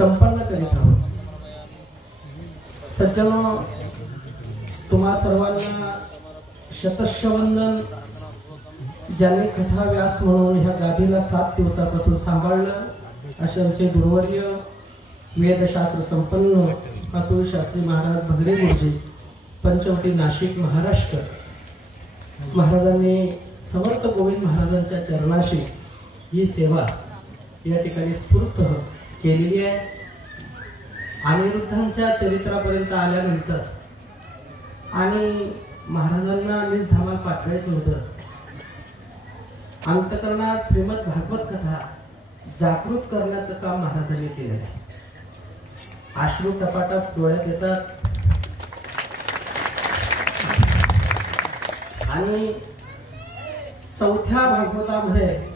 संपन्न करीत आहोत। सज्जनो, तुम्हा सर्वांना शतश वंदन। ज्यांनी कथा व्यास म्हणून ह्या गादीला 7 दिवसापासून सांभाळलं असे आमचे गुरुवर्य वेदशास्त्र संपन्न अतुल शास्त्री महाराज भगरे गुरुजी, पंचवटी नाशिक महाराष्ट्र। महाराजांनी समर्थ गोविंद महाराजांच्या चरणाशी ही सेवा या ठिकाणी स्फूर्त केलेली आहे। अनिरुद्धांच्या चरित्रापर्यंत आल्यानंतर आणि महाराजांना निजधामाला पाठवायचं होतं, अंतकरणात श्रीमद भागवत कथा जागृत करण्याचं काम महाराजांनी केलेलं आहे। अश्रू टपाटप डोळ्यात येतात आणि 4थ्या भागवतामध्ये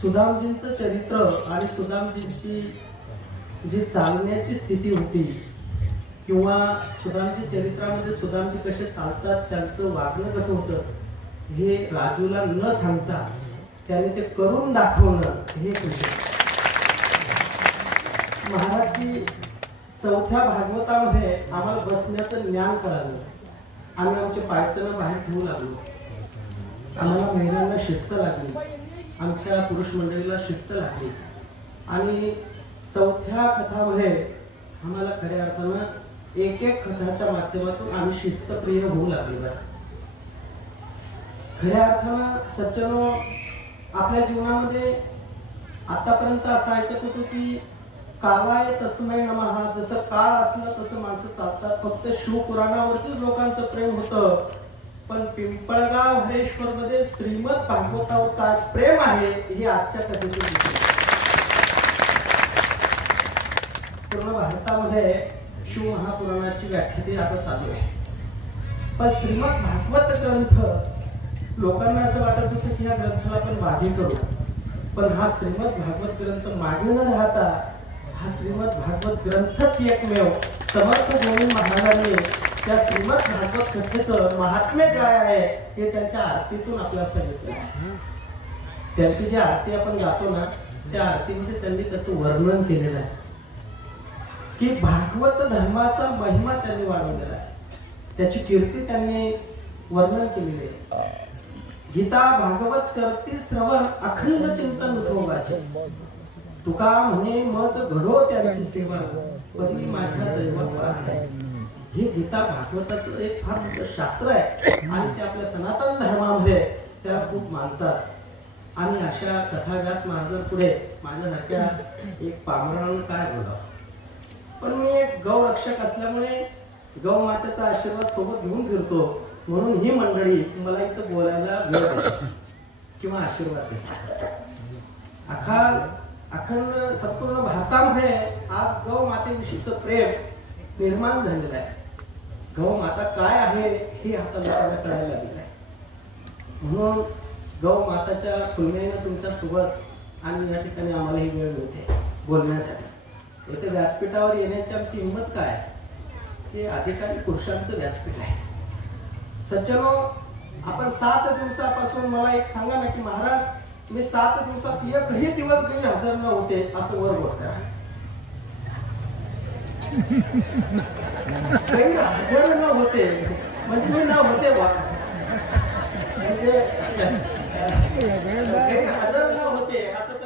सुदामजींचं चरित्र आणि सुदामजींची जी चालण्याची स्थिती होती किंवा सुदामजी चरित्रामध्ये सुदामजी कसे चालतात, त्यांचं वागणं कसं होतं, हे राजूला न सांगता त्याने ते करून दाखवणं हे महाराजची 4थ्या भागवतामध्ये आम्हाला बसण्याचं ज्ञान कळालं। आम्ही आमचे पायतन बाहेर ठेवू लागलो, आम्हाला महिलांना शिस्त लागली, आमच्या पुरुष मंडळीला शिस्त लागली आणि 4थ्या कथामध्ये आम्हाला खऱ्या अर्थानं एक कथाच्या माध्यमातून आम्ही शिस्तप्रिय होऊ लागलो। खऱ्या अर्थानं सज्जनो, आपल्या जीवनामध्ये आतापर्यंत असं ऐकत होतो की कालाय तस्मै नमः, जसं काळ असलं तसं माणसं चालतात, फक्त शिवपुराणावरतीच लोकांचं प्रेम होतं। पण पिंपळगाव हरेश्वर मध्ये श्रीमद भागवतावर काय प्रेम आहे हे आजच्या कथेतून दिसतं। पूर्ण भारतामध्ये शिव महापुराणाची व्याख्या आता चालू आहे, पण श्रीमद भागवत ग्रंथ लोकांना असं वाटत होतं की ह्या ग्रंथाला आपण मागे करू, पण हा श्रीमद भागवत ग्रंथ मागे न राहता हा श्रीमद भागवत ग्रंथच एकमेव समर्थ गोविंद महाराजांनी त्या श्रीमद भागवत कथेचं महात्म्य काय आहे हे त्यांच्या आरतीतून आपल्याला सांगितलं। त्यांची जी आरती आपण गातो ना, त्या आरतीमध्ये त्यांनी त्याचं वर्णन केलेलं आहे की भागवत धर्माचा महिमा त्यांनी वाढवलेला आहे, त्याची कीर्ती त्यांनी वर्णन केलेली आहे। गीता भागवत करती श्रवण अखंड चिंतन उठोबाचे, तुका म्हणे मज घडो त्यांची सेवा, परी माझ्या दैवात आहे। हे गीता भागवताचं एक फार मोठं शास्त्र आहे आणि ते आपल्या सनातन धर्मामध्ये त्याला खूप मानतात। आणि अशा कथा व्यास महाराजांपुढे माझ्यासारख्या एक पामरानं काय बोलावं, पण मी एक गौरक्षक असल्यामुळे गौ मातेचा आशीर्वाद सोबत घेऊन फिरतो, म्हणून ही मंडळी मला इथं बोलायला वेळ देते किंवा आशीर्वाद देते। अखंड संपूर्ण भारतामध्ये आज गौ मातेविषयीचं प्रेम निर्माण झालेलं आहे। गौ माता काय आहे हे आता लोकांना कळायला लागलेलं आहे, म्हणून गौ माताच्या खुलमेनं तुमच्या सोबत आणि या ठिकाणी आम्हाला ही वेळ मिळते बोलण्यासाठी। इथे व्यासपीठावर येण्याची आमची हिंमत काय आहे, हे अधिकारी पुरुषांचं व्यासपीठ आहे। सज्जनो, आपण 7 दिवसापासून मला एक सांगा ना की महाराज मी 7 दिवसात एकही दिवस घरी हजर न होते असं वर बोलता, काही हजर न होते म्हणजे मी न होते बा, म्हणजे काही हजर न होते असं